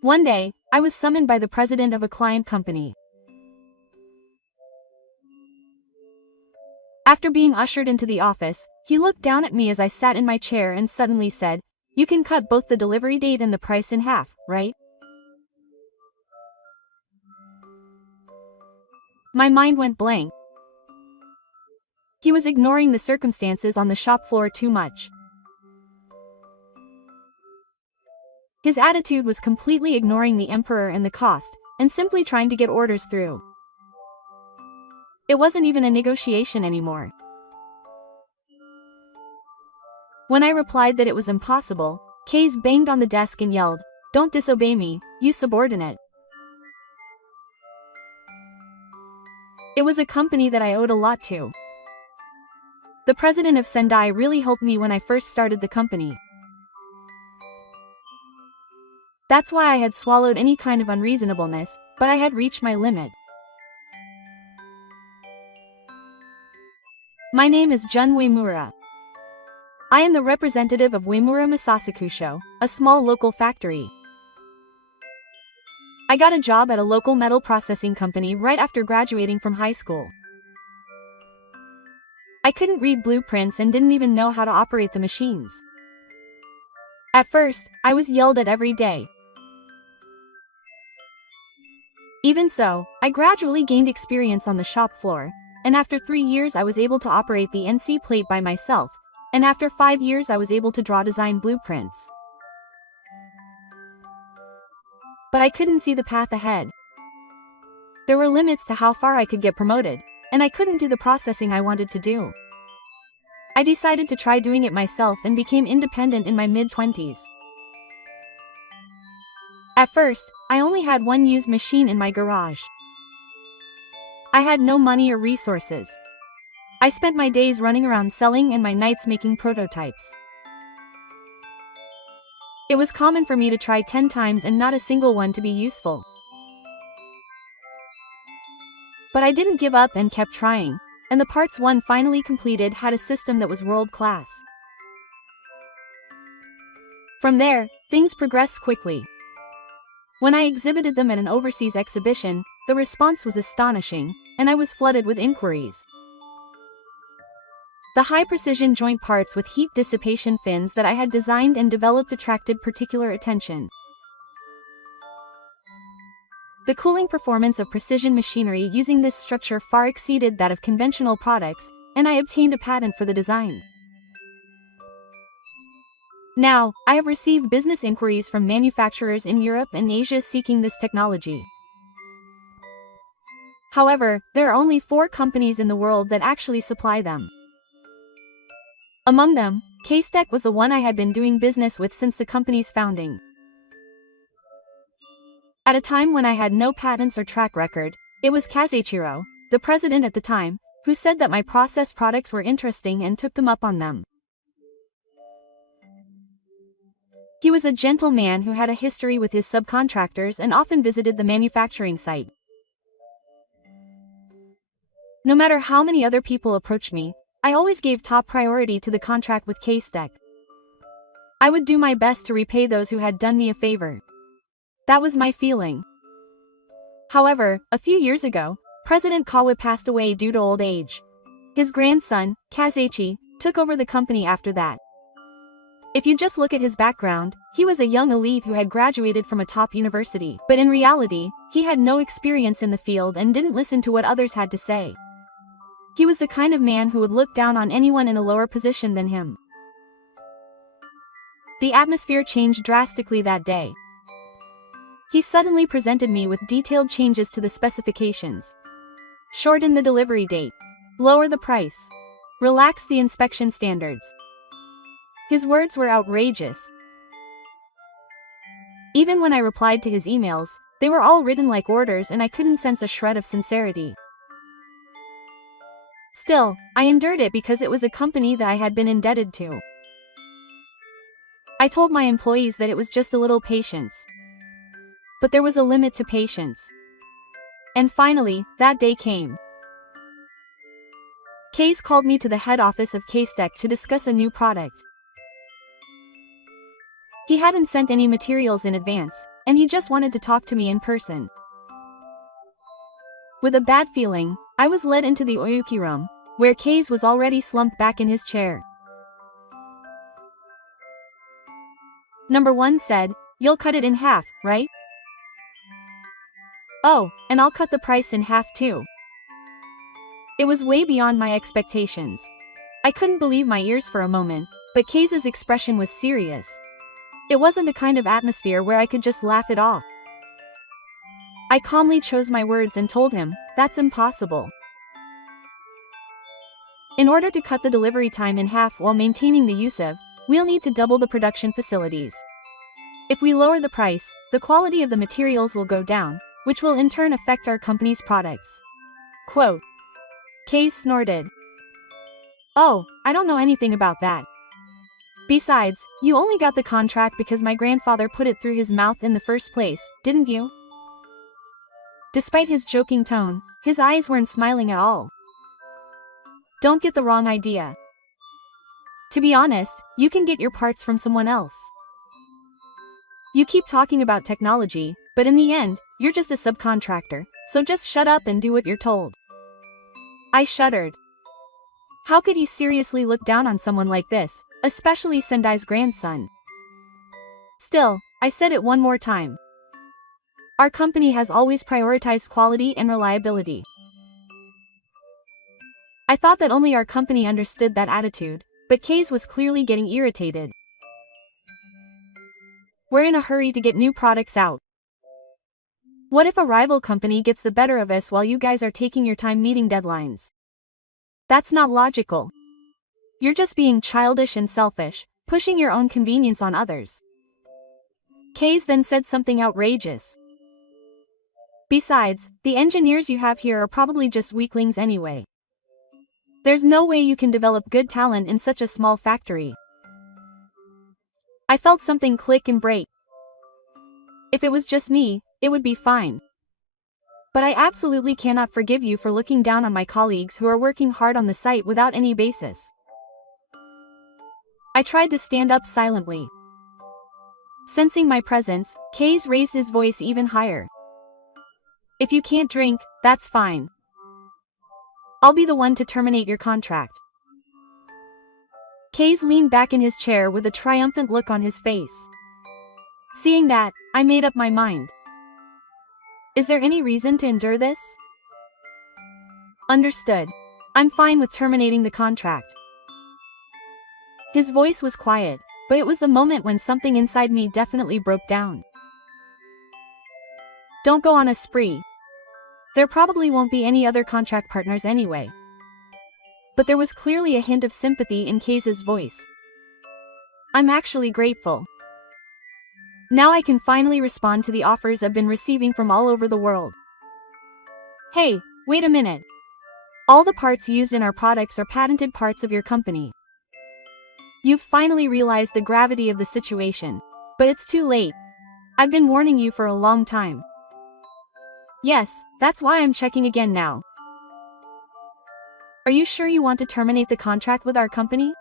One day, I was summoned by the president of a client company. After being ushered into the office, he looked down at me as I sat in my chair and suddenly said, "You can cut both the delivery date and the price in half, right?" My mind went blank. He was ignoring the circumstances on the shop floor too much. His attitude was completely ignoring the emperor and the cost, and simply trying to get orders through. It wasn't even a negotiation anymore. When I replied that it was impossible, Case banged on the desk and yelled, "Don't disobey me, you subordinate." It was a company that I owed a lot to. The president of Sendai really helped me when I first started the company. That's why I had swallowed any kind of unreasonableness, but I had reached my limit. My name is Jun Uemura. I am the representative of Uemura Masasakusho, a small local factory. I got a job at a local metal processing company right after graduating from high school. I couldn't read blueprints and didn't even know how to operate the machines. At first, I was yelled at every day. Even so, I gradually gained experience on the shop floor, and after 3 years I was able to operate the NC plate by myself, and after 5 years I was able to draw design blueprints. But I couldn't see the path ahead. There were limits to how far I could get promoted, and I couldn't do the processing I wanted to do. I decided to try doing it myself and became independent in my mid-20s. At first, I only had one used machine in my garage. I had no money or resources. I spent my days running around selling and my nights making prototypes. It was common for me to try 10 times and not a single one to be useful. But I didn't give up and kept trying, and the parts one finally completed had a system that was world-class. From there, things progressed quickly. When I exhibited them at an overseas exhibition, the response was astonishing, and I was flooded with inquiries. The high-precision joint parts with heat dissipation fins that I had designed and developed attracted particular attention. The cooling performance of precision machinery using this structure far exceeded that of conventional products, and I obtained a patent for the design. Now, I have received business inquiries from manufacturers in Europe and Asia seeking this technology. However, there are only 4 companies in the world that actually supply them. Among them, K-Tech was the one I had been doing business with since the company's founding. At a time when I had no patents or track record, it was Kazuichiro, the president at the time, who said that my processed products were interesting and took them up on them. He was a gentle man who had a history with his subcontractors and often visited the manufacturing site. No matter how many other people approached me, I always gave top priority to the contract with K-Tech. I would do my best to repay those who had done me a favor. That was my feeling. However, a few years ago, President Kawa passed away due to old age. His grandson, Kazuichi, took over the company after that. If you just look at his background, he was a young elite who had graduated from a top university, but in reality, he had no experience in the field and didn't listen to what others had to say. He was the kind of man who would look down on anyone in a lower position than him. The atmosphere changed drastically that day. He suddenly presented me with detailed changes to the specifications. Shorten the delivery date. Lower the price. Relax the inspection standards. His words were outrageous. Even when I replied to his emails, they were all written like orders and I couldn't sense a shred of sincerity. Still, I endured it because it was a company that I had been indebted to. I told my employees that it was just a little patience. But there was a limit to patience. And finally, that day came. Case called me to the head office of K-Tech to discuss a new product. He hadn't sent any materials in advance, and he just wanted to talk to me in person. With a bad feeling, I was led into the Oyuki room, where Case was already slumped back in his chair. Number 1 said, "You'll cut it in half, right?" "Oh, and I'll cut the price in half too." It was way beyond my expectations. I couldn't believe my ears for a moment, but Case's expression was serious. It wasn't the kind of atmosphere where I could just laugh it off. I calmly chose my words and told him, "That's impossible. In order to cut the delivery time in half while maintaining the use of, we'll need to double the production facilities. If we lower the price, the quality of the materials will go down, which will in turn affect our company's products." Quote. Case snorted. "Oh, I don't know anything about that. Besides, you only got the contract because my grandfather put it through his mouth in the first place, didn't you?" Despite his joking tone, his eyes weren't smiling at all. Don't get the wrong idea. To be honest, you can get your parts from someone else. You keep talking about technology, but in the end, you're just a subcontractor, so just shut up and do what you're told. I shuddered. How could he seriously look down on someone like this, especially Sendai's grandson? Still, I said it one more time. Our company has always prioritized quality and reliability. I thought that only our company understood that attitude, but Case was clearly getting irritated. We're in a hurry to get new products out. What if a rival company gets the better of us while you guys are taking your time meeting deadlines? That's not logical. You're just being childish and selfish, pushing your own convenience on others. Case then said something outrageous. Besides, the engineers you have here are probably just weaklings anyway. There's no way you can develop good talent in such a small factory. I felt something click and break. If it was just me, it would be fine. But I absolutely cannot forgive you for looking down on my colleagues who are working hard on the site without any basis. I tried to stand up silently. Sensing my presence, Case raised his voice even higher. If you can't drink, that's fine. I'll be the one to terminate your contract. Case leaned back in his chair with a triumphant look on his face. Seeing that, I made up my mind. Is there any reason to endure this? Understood. I'm fine with terminating the contract. His voice was quiet, but it was the moment when something inside me definitely broke down. Don't go on a spree. There probably won't be any other contract partners anyway. But there was clearly a hint of sympathy in Case's voice. I'm actually grateful. Now I can finally respond to the offers I've been receiving from all over the world. Hey, wait a minute. All the parts used in our products are patented parts of your company. You've finally realized the gravity of the situation. But it's too late. I've been warning you for a long time. Yes, that's why I'm checking again now. Are you sure you want to terminate the contract with our company?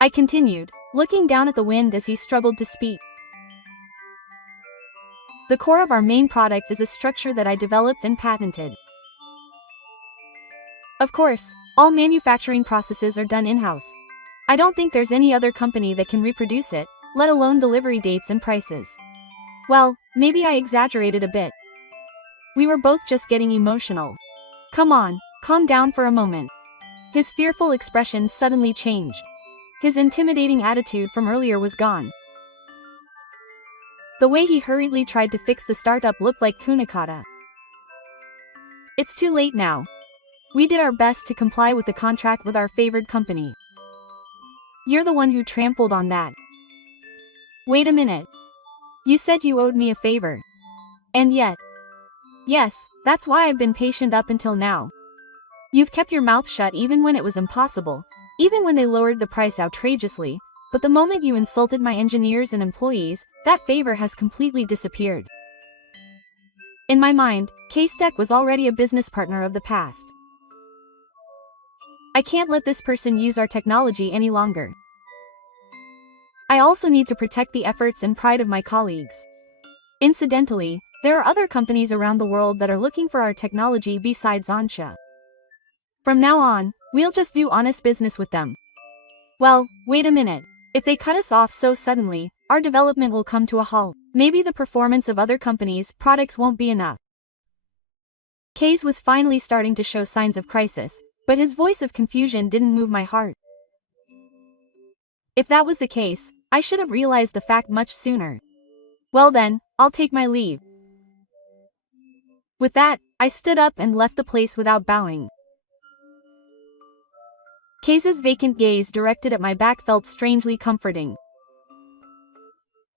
I continued, looking down at the wind as he struggled to speak. The core of our main product is a structure that I developed and patented. Of course, all manufacturing processes are done in-house. I don't think there's any other company that can reproduce it, let alone delivery dates and prices. Well, maybe I exaggerated a bit. We were both just getting emotional. Come on, calm down for a moment. His fearful expression suddenly changed. His intimidating attitude from earlier was gone. The way he hurriedly tried to fix the startup looked like kunakata. It's too late now. We did our best to comply with the contract with our favored company. You're the one who trampled on that. Wait a minute. You said you owed me a favor. And yet. Yes, that's why I've been patient up until now. You've kept your mouth shut even when it was impossible, even when they lowered the price outrageously, but the moment you insulted my engineers and employees, that favor has completely disappeared. In my mind, K-Tech was already a business partner of the past. I can't let this person use our technology any longer. I also need to protect the efforts and pride of my colleagues. Incidentally, there are other companies around the world that are looking for our technology besides Onsha. From now on, we'll just do honest business with them. Well, wait a minute. If they cut us off so suddenly, our development will come to a halt. Maybe the performance of other companies' products won't be enough. Case was finally starting to show signs of crisis, but his voice of confusion didn't move my heart. If that was the case, I should have realized the fact much sooner. Well then, I'll take my leave. With that, I stood up and left the place without bowing. Case's vacant gaze directed at my back felt strangely comforting.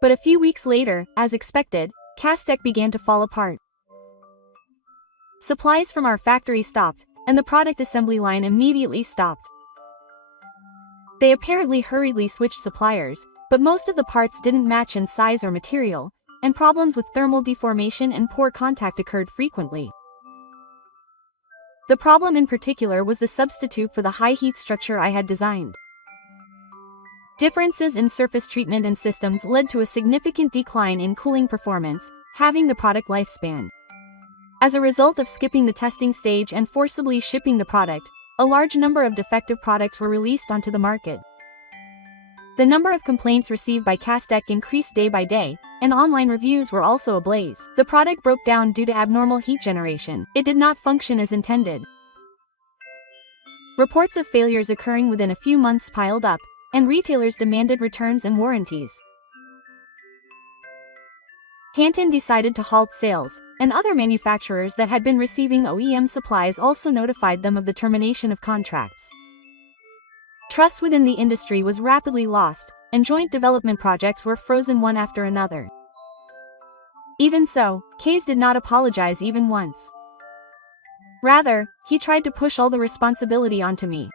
But a few weeks later, as expected, Castec began to fall apart. Supplies from our factory stopped, and the product assembly line immediately stopped. They apparently hurriedly switched suppliers, but most of the parts didn't match in size or material, and problems with thermal deformation and poor contact occurred frequently. The problem in particular was the substitute for the high heat structure I had designed. Differences in surface treatment and systems led to a significant decline in cooling performance, halving the product lifespan. As a result of skipping the testing stage and forcibly shipping the product, a large number of defective products were released onto the market. The number of complaints received by Castec increased day by day, and online reviews were also ablaze. The product broke down due to abnormal heat generation. It did not function as intended. Reports of failures occurring within a few months piled up, and retailers demanded returns and warranties. Hanton decided to halt sales, and other manufacturers that had been receiving OEM supplies also notified them of the termination of contracts. Trust within the industry was rapidly lost, and joint development projects were frozen one after another. Even so, Case did not apologize even once. Rather, he tried to push all the responsibility onto me.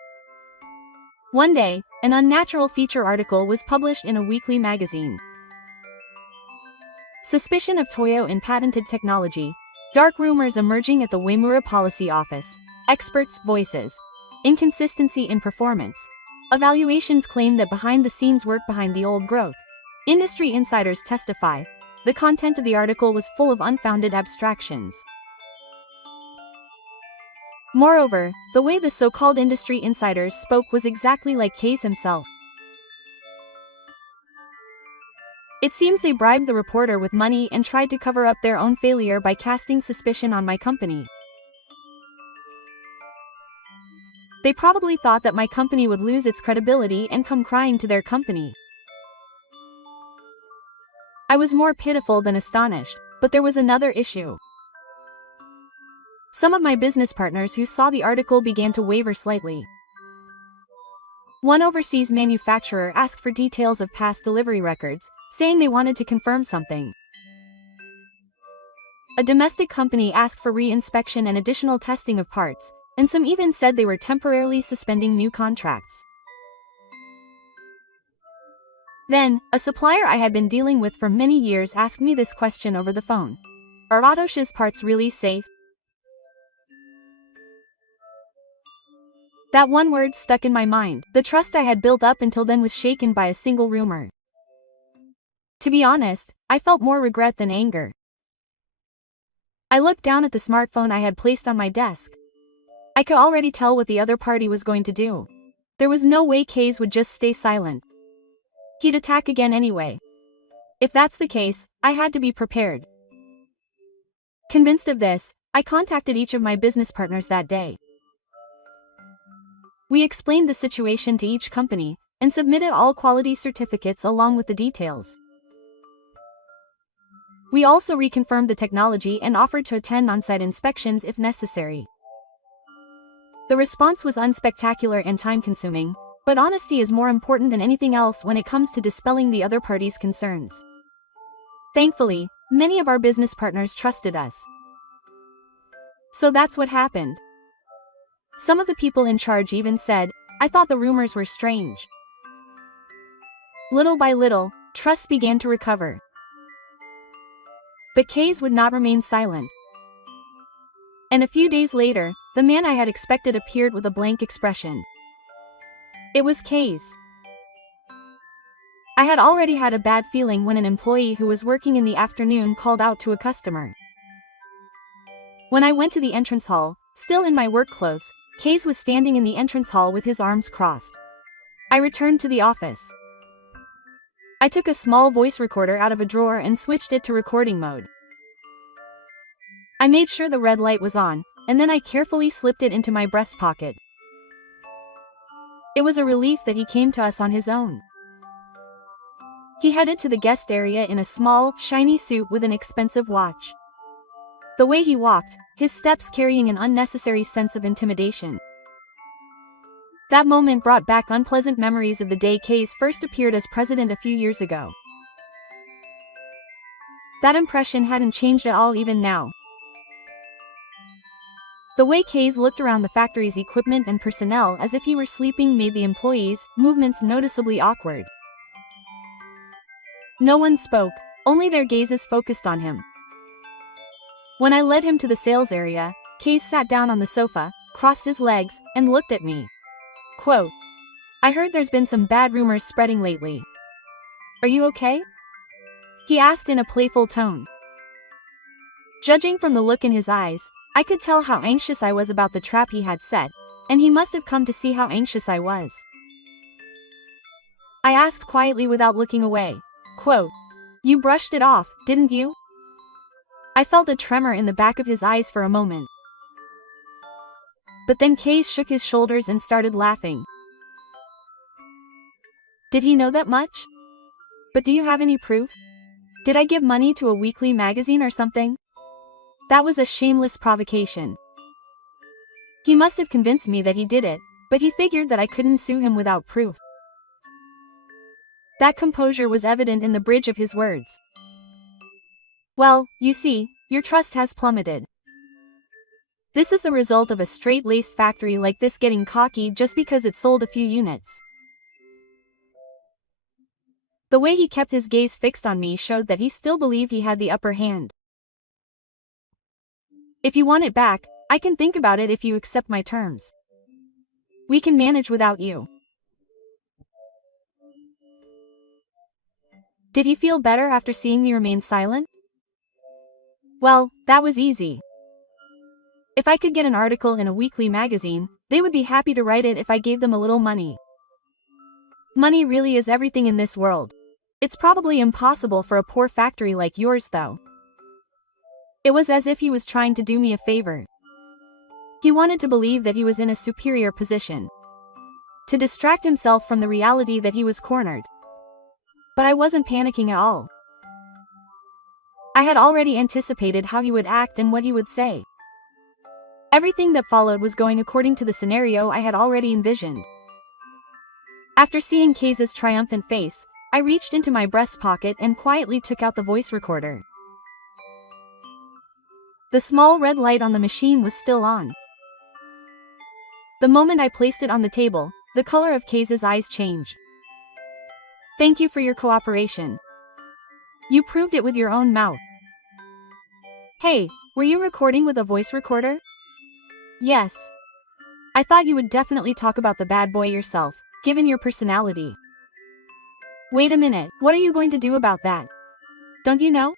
One day, an unnatural feature article was published in a weekly magazine. Suspicion of Toyo in patented technology, dark rumors emerging at the Uemura Policy Office, experts' voices, inconsistency in performance. Evaluations claim that behind-the-scenes work behind the old growth. Industry insiders testify. The content of the article was full of unfounded abstractions. Moreover, the way the so-called industry insiders spoke was exactly like Case himself. It seems they bribed the reporter with money and tried to cover up their own failure by casting suspicion on my company. They probably thought that my company would lose its credibility and come crying to their company. I was more pitiful than astonished, but there was another issue. Some of my business partners who saw the article began to waver slightly. One overseas manufacturer asked for details of past delivery records, saying they wanted to confirm something. A domestic company asked for re-inspection and additional testing of parts, and some even said they were temporarily suspending new contracts. Then, a supplier I had been dealing with for many years asked me this question over the phone. Are Atosha's parts really safe? That one word stuck in my mind. The trust I had built up until then was shaken by a single rumor. To be honest, I felt more regret than anger. I looked down at the smartphone I had placed on my desk. I could already tell what the other party was going to do. There was no way Case would just stay silent. He'd attack again anyway. If that's the case, I had to be prepared. Convinced of this, I contacted each of my business partners that day. We explained the situation to each company, and submitted all quality certificates along with the details. We also reconfirmed the technology and offered to attend on-site inspections if necessary. The response was unspectacular and time-consuming, but honesty is more important than anything else when it comes to dispelling the other party's concerns. Thankfully, many of our business partners trusted us. So that's what happened. Some of the people in charge even said, I thought the rumors were strange. Little by little, trust began to recover. But Case would not remain silent. And a few days later, the man I had expected appeared with a blank expression. It was Case. I had already had a bad feeling when an employee who was working in the afternoon called out to a customer. When I went to the entrance hall, still in my work clothes, Case was standing in the entrance hall with his arms crossed. I returned to the office. I took a small voice recorder out of a drawer and switched it to recording mode. I made sure the red light was on, and then I carefully slipped it into my breast pocket. It was a relief that he came to us on his own. He headed to the guest area in a small, shiny suit with an expensive watch. The way he walked, his steps carrying an unnecessary sense of intimidation. That moment brought back unpleasant memories of the day Case first appeared as president a few years ago. That impression hadn't changed at all even now. The way Case looked around the factory's equipment and personnel as if he were sleeping made the employees' movements noticeably awkward. No one spoke, only their gazes focused on him. When I led him to the sales area, Case sat down on the sofa, crossed his legs, and looked at me. Quote, "I heard there's been some bad rumors spreading lately. Are you okay?" he asked in a playful tone. Judging from the look in his eyes, I could tell how anxious I was about the trap he had set, and he must have come to see how anxious I was. I asked quietly without looking away. Quote, "You brushed it off, didn't you?" I felt a tremor in the back of his eyes for a moment. But then Case shook his shoulders and started laughing. Did he know that much? But do you have any proof? Did I give money to a weekly magazine or something? That was a shameless provocation. He must have convinced me that he did it, but he figured that I couldn't sue him without proof. That composure was evident in the bridge of his words. Well, you see, your trust has plummeted. This is the result of a straight-laced factory like this getting cocky just because it sold a few units. The way he kept his gaze fixed on me showed that he still believed he had the upper hand. If you want it back, I can think about it if you accept my terms. We can manage without you. Did he feel better after seeing me remain silent? Well, that was easy. If I could get an article in a weekly magazine, they would be happy to write it if I gave them a little money. Money really is everything in this world. It's probably impossible for a poor factory like yours though. It was as if he was trying to do me a favor. He wanted to believe that he was in a superior position. To distract himself from the reality that he was cornered. But I wasn't panicking at all. I had already anticipated how he would act and what he would say. Everything that followed was going according to the scenario I had already envisioned. After seeing Case's triumphant face, I reached into my breast pocket and quietly took out the voice recorder. The small red light on the machine was still on. The moment I placed it on the table, the color of Case's eyes changed. Thank you for your cooperation. You proved it with your own mouth. Hey, were you recording with a voice recorder? Yes. I thought you would definitely talk about the bad boy yourself, given your personality. Wait a minute, what are you going to do about that? Don't you know?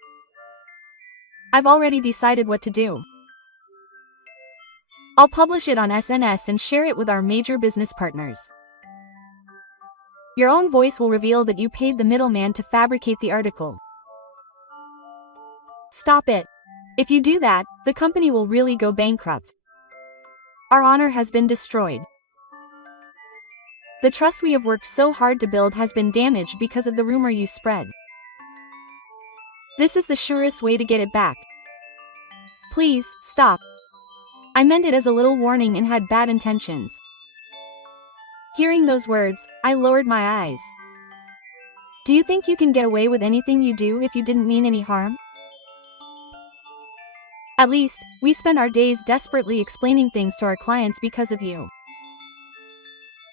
I've already decided what to do. I'll publish it on SNS and share it with our major business partners. Your own voice will reveal that you paid the middleman to fabricate the article. Stop it. If you do that, the company will really go bankrupt. Our honor has been destroyed. The trust we have worked so hard to build has been damaged because of the rumor you spread. This is the surest way to get it back. Please, stop. I meant it as a little warning and had bad intentions. Hearing those words, I lowered my eyes. Do you think you can get away with anything you do if you didn't mean any harm? At least, we spend our days desperately explaining things to our clients because of you.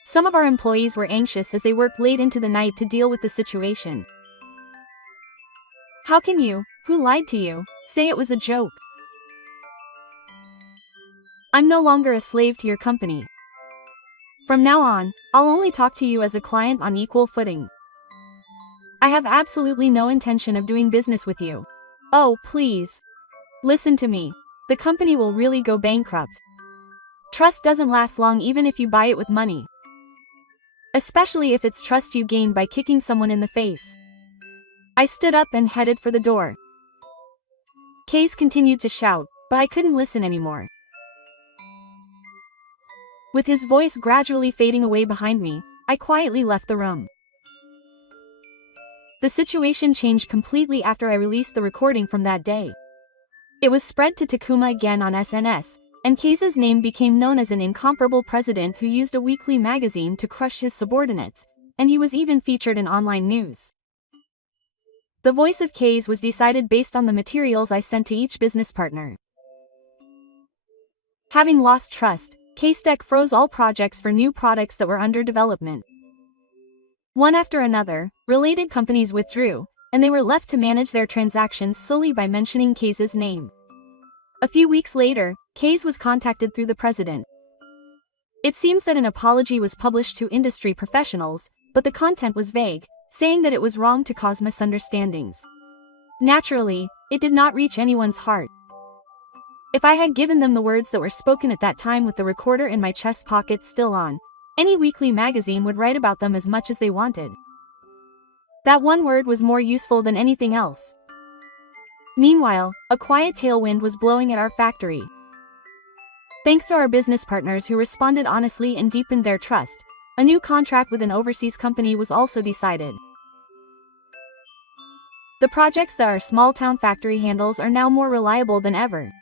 Some of our employees were anxious as they worked late into the night to deal with the situation. How can you, who lied to you, say it was a joke? I'm no longer a slave to your company. From now on, I'll only talk to you as a client on equal footing. I have absolutely no intention of doing business with you. Oh, please. Listen to me. The company will really go bankrupt. Trust doesn't last long even if you buy it with money. Especially if it's trust you gain by kicking someone in the face. I stood up and headed for the door. Case continued to shout, but I couldn't listen anymore. With his voice gradually fading away behind me, I quietly left the room. The situation changed completely after I released the recording from that day. It was spread to Takuma again on SNS, and Case's name became known as an incomparable president who used a weekly magazine to crush his subordinates, and he was even featured in online news. The voice of Case was decided based on the materials I sent to each business partner. Having lost trust, CaseTech froze all projects for new products that were under development. One after another, related companies withdrew, and they were left to manage their transactions solely by mentioning Case's name. A few weeks later, Case was contacted through the president. It seems that an apology was published to industry professionals, but the content was vague, saying that it was wrong to cause misunderstandings. Naturally, it did not reach anyone's heart. If I had given them the words that were spoken at that time with the recorder in my chest pocket still on, any weekly magazine would write about them as much as they wanted. That one word was more useful than anything else. Meanwhile, a quiet tailwind was blowing at our factory. Thanks to our business partners who responded honestly and deepened their trust, a new contract with an overseas company was also decided. The projects that our small-town factory handles are now more reliable than ever.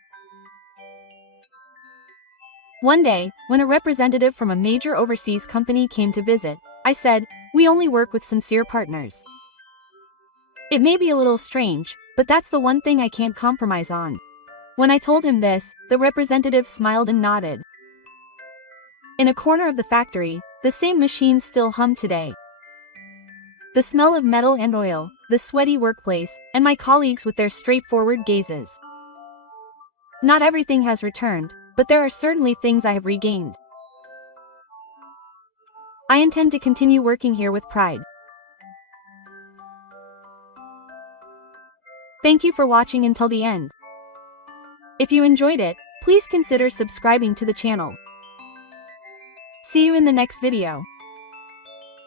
One day, when a representative from a major overseas company came to visit, I said, "We only work with sincere partners." It may be a little strange, but that's the one thing I can't compromise on. When I told him this, the representative smiled and nodded. In a corner of the factory, the same machines still hum today. The smell of metal and oil, the sweaty workplace, and my colleagues with their straightforward gazes. Not everything has returned, but there are certainly things I have regained. I intend to continue working here with pride. Thank you for watching until the end. If you enjoyed it, please consider subscribing to the channel. See you in the next video.